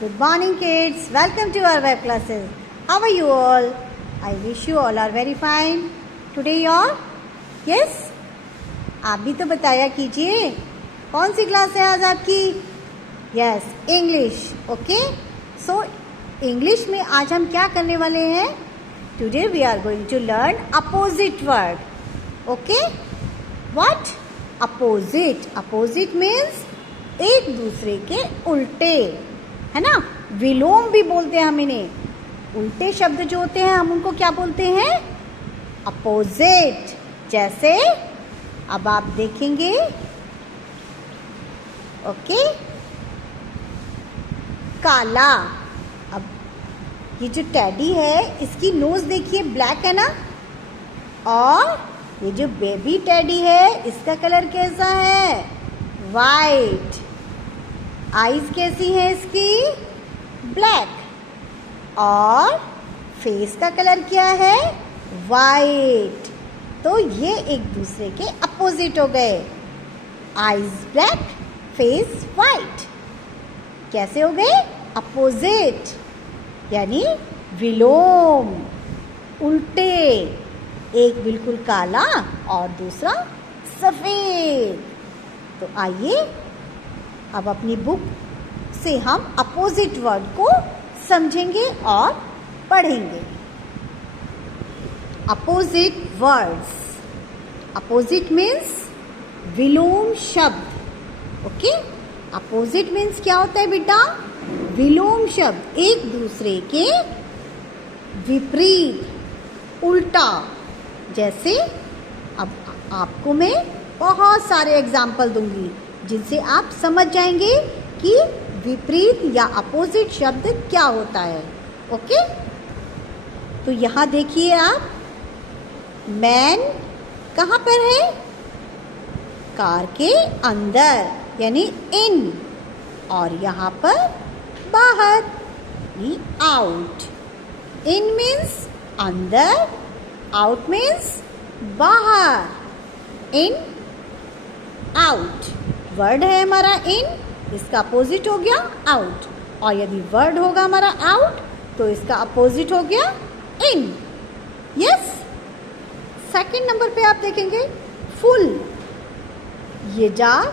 Good morning kids, welcome to our web classes. How are you all? I wish you all are very fine. Today you all? Yes? आप भी तो बताया कीजिए कौन सी class है आज आपकी? Yes, English. Okay? So English में आज हम क्या करने वाले हैं? Today we are going to learn opposite word. Okay? What? Opposite. Opposite means एक दूसरे के उल्टे, है ना? विलोम भी बोलते हैं हम इन्हें। उल्टे शब्द जो होते हैं हम उनको क्या बोलते हैं? अपोजिट। जैसे अब आप देखेंगे, ओके, काला। अब ये जो टेडी है इसकी नोज देखिए ब्लैक है ना, और ये जो बेबी टेडी है इसका कलर कैसा है? वाइट। आईज कैसी है इसकी? ब्लैक। और फेस का कलर क्या है? वाइट। तो ये एक दूसरे के अपोजिट हो गए। Eyes black, face white. कैसे हो गए? अपोजिट, यानी विलोम, उल्टे। एक बिल्कुल काला और दूसरा सफेद। तो आइए अब अपनी बुक से हम अपोजिट वर्ड को समझेंगे और पढ़ेंगे। Opposite words. अपोजिट मीन्स विलोम शब्द। ओके, अपोजिट मीन्स क्या होता है बेटा? विलोम शब्द, एक दूसरे के विपरीत, उल्टा। जैसे अब आपको मैं बहुत सारे एग्जाम्पल दूंगी जिनसे आप समझ जाएंगे कि विपरीत या अपोजिट शब्द क्या होता है। ओके, तो यहाँ देखिए आप, मैन कहाँ पर है? कार के अंदर यानी इन, और यहाँ पर बाहर यानी आउट। इन मीन्स अंदर, आउट मीन्स बाहर। इन, आउट। वर्ड है हमारा इन, इसका अपोजिट हो गया आउट। और यदि वर्ड होगा हमारा आउट तो इसका अपोजिट हो गया इन। यस। सेकंड नंबर पे आप देखेंगे फुल। ये jar,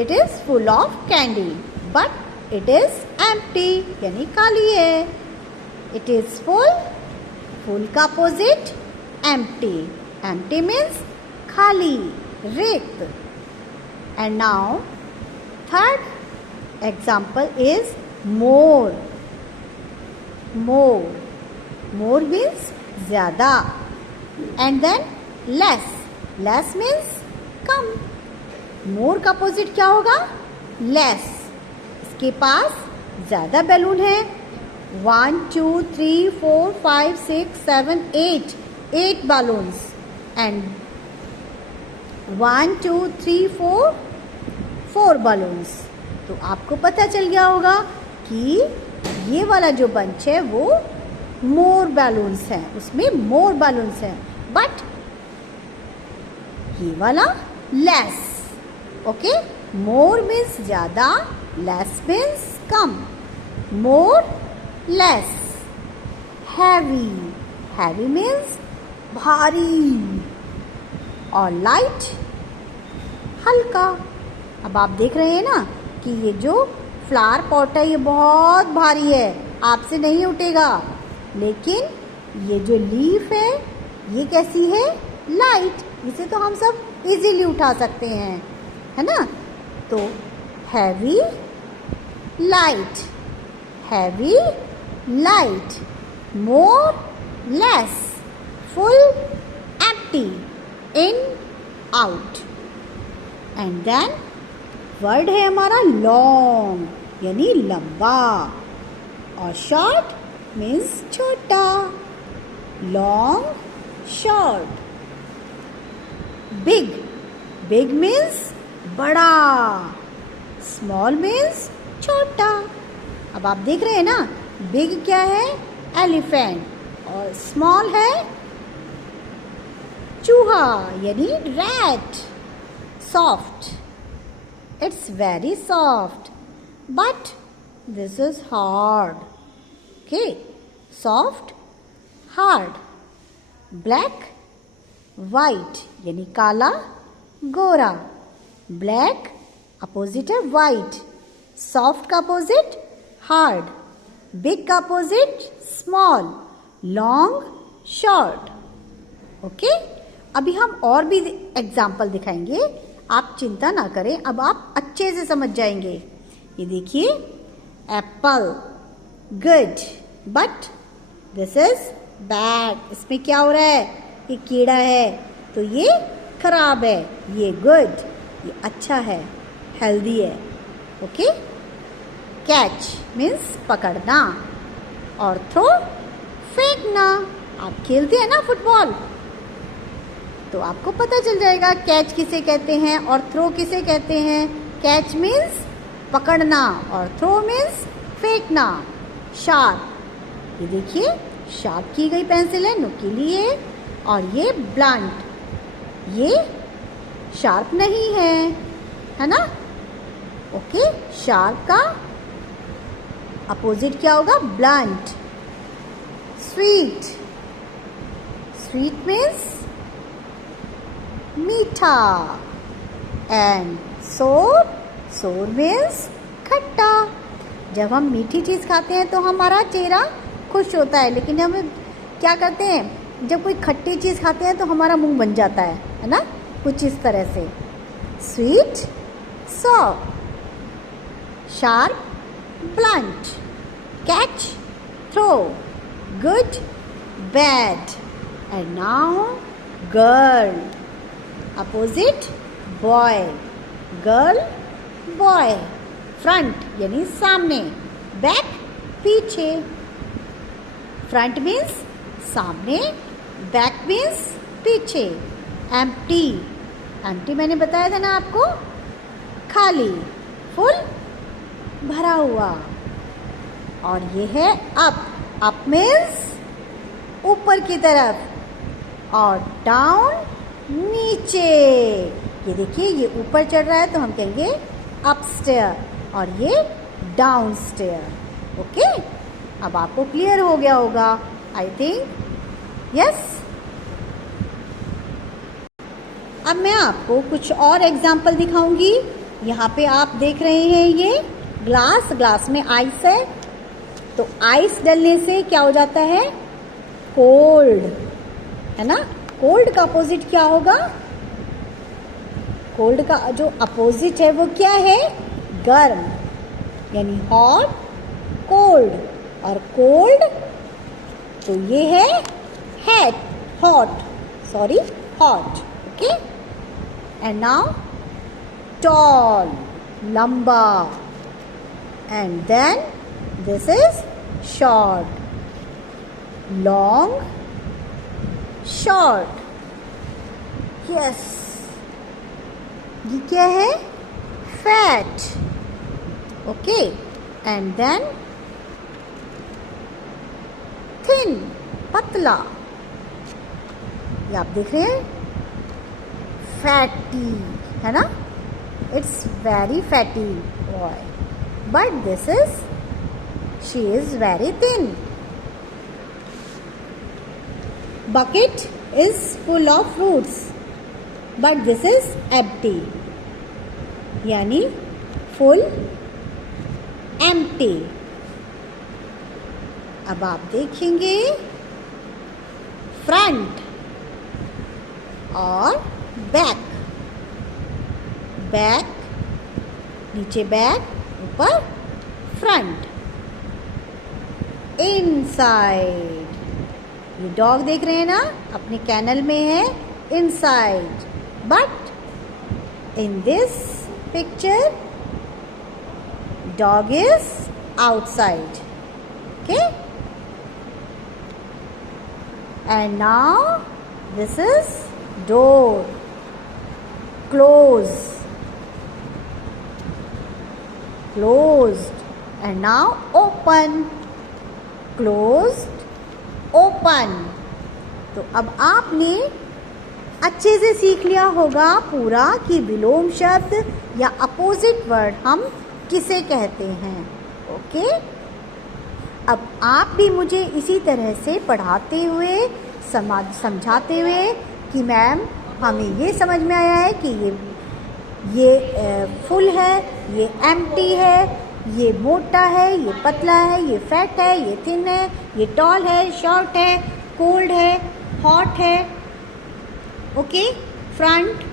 it is full of candy but it is empty, यानी खाली है। इट इज फुल, फुल का अपोजिट एम्प्टी। एम्प्टी मीन्स खाली, रिक्त। And now third example is more. More. More means ज़्यादा. And then less. Less means come. More का opposite क्या होगा? Less. इसके पास ज़्यादा बैलून है। 1 2 3 4 5 6 7 8 8 balloons. And 1 2 3 4 balloons। तो आपको पता चल गया होगा कि ये वाला जो बंच है वो मोर बैलून्स है, उसमें मोर बैलून्स है। बट ये वाला लेस। ओके, मोर मीन्स ज्यादा, लेस मीन्स कम। मोर, लेस। हैवी, हैवी मीन्स भारी, और लाइट, हल्का। अब आप देख रहे हैं ना कि ये जो फ्लावर पॉट है ये बहुत भारी है, आपसे नहीं उठेगा। लेकिन ये जो लीफ है ये कैसी है? लाइट। इसे तो हम सब इजीली उठा सकते हैं, है ना? तो heavy, light, heavy, light, more, less, full, empty, in, out. And then word है हमारा लॉन्ग, यानी लंबा, और शॉर्ट मीन्स छोटा। Long, short. Big, big means बड़ा, स्मॉल मीन्स छोटा। अब आप देख रहे हैं ना, बिग क्या है? एलिफेंट, और स्मॉल है चूहा, यानी rat. Soft, it's very soft. but this is hard. Okay, soft, hard. Black, white यानी काला गोरा. Black अपोजिट है white. Soft का अपोजिट hard. Big का opposite small. Long, short. Okay, अभी हम और भी एग्जाम्पल दिखाएंगे. आप चिंता ना करें, अब आप अच्छे से समझ जाएंगे. ये देखिए, Apple good but this is bad. इसमें क्या हो रहा है? ये कीड़ा है तो ये खराब है. ये गुड, ये अच्छा है, हेल्दी है. ओके. कैच मीन्स पकड़ना और थ्रो फेंकना. आप खेलते हैं ना फुटबॉल, तो आपको पता चल जाएगा कैच किसे कहते हैं और थ्रो किसे कहते हैं. कैच मीन्स पकड़ना और थ्रो मीन्स फेंकना. शार्प, ये देखिए शार्प की गई पेंसिल है, नुकीली है. और ये ब्लंट, ये शार्प नहीं है ना. ओके, शार्प का अपोजिट क्या होगा? ब्लंट. स्वीट, स्वीट मीन्स मीठा. एंड सोर, सोर मीन्स खट्टा. जब हम मीठी चीज़ खाते हैं तो हमारा चेहरा खुश होता है, लेकिन हम क्या करते हैं, जब कोई खट्टी चीज़ खाते हैं तो हमारा मुंह बन जाता है ना, कुछ इस तरह से. Sweet, soft. Sharp, blunt. Catch, throw. Good, bad. And now girl. Opposite boy. Girl, boy. Front यानी सामने, बैक पीछे. फ्रंट मीन्स सामने, बैक मीन्स पीछे. एम्प्टी, एम्प्टी मैंने बताया था ना आपको, खाली. फुल, भरा हुआ. और ये है अप. अप मीन्स ऊपर की तरफ और डाउन नीचे. ये देखिए, ये ऊपर चढ़ रहा है तो हम कहेंगे अपस्टेयर और ये डाउनस्टेयर. ओके, अब आपको क्लियर हो गया होगा, आई थिंक. यस. अब मैं आपको कुछ और एग्जाम्पल दिखाऊंगी. यहाँ पे आप देख रहे हैं ये ग्लास, ग्लास में आइस है. तो आइस डलने से क्या हो जाता है? कोल्ड, है ना. कोल्ड का अपोजिट क्या होगा? कोल्ड का जो अपोजिट है वो क्या है? गर्म, यानी हॉट, कोल्ड. और कोल्ड तो ये है hot, sorry hot. Okay. And now tall, लंबा. And then this is short, long, short. Yes. ये क्या है? Fat. Okay. And then thin, पतला. ये आप देख रहे हैं, फैटी, है ना. It's very fatty boy, but this is, she is very thin. Bucket is full of fruits, but this is empty. यानी full, empty. अब आप देखेंगे फ्रंट और बैक. बैक, नीचे बैक, ऊपर फ्रंट. इनसाइड, ये डॉग देख रहे हैं ना, अपने कैनल में है inside. But in this picture dog is outside. Okay. And now this is door, close, closed. And now open, closed, open. तो अब आपने अच्छे से सीख लिया होगा पूरा कि विलोम शब्द या अपोजिट वर्ड हम किसे कहते हैं। ओके, अब आप भी मुझे इसी तरह से पढ़ाते हुए समझाते हुए कि मैम हमें ये समझ में आया है कि ये फुल है, ये एम्प्टी है, ये मोटा है, ये पतला है, ये फैट है, ये थिन है, ये टॉल है, शॉर्ट है, कोल्ड है, हॉट है। ओके, फ्रंट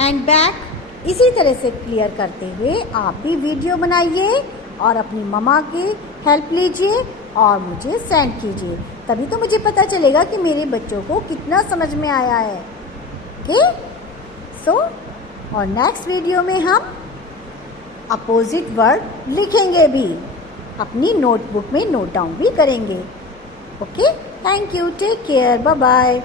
एंड बैक इसी तरह से क्लियर करते हुए आप भी वीडियो बनाइए और अपनी मम्मा की हेल्प लीजिए और मुझे सेंड कीजिए, तभी तो मुझे पता चलेगा कि मेरे बच्चों को कितना समझ में आया है। ओके, सो और नेक्स्ट वीडियो में हम अपोजिट वर्ड लिखेंगे भी, अपनी नोटबुक में नोट डाउन भी करेंगे। Okay, thank you, take care, bye bye.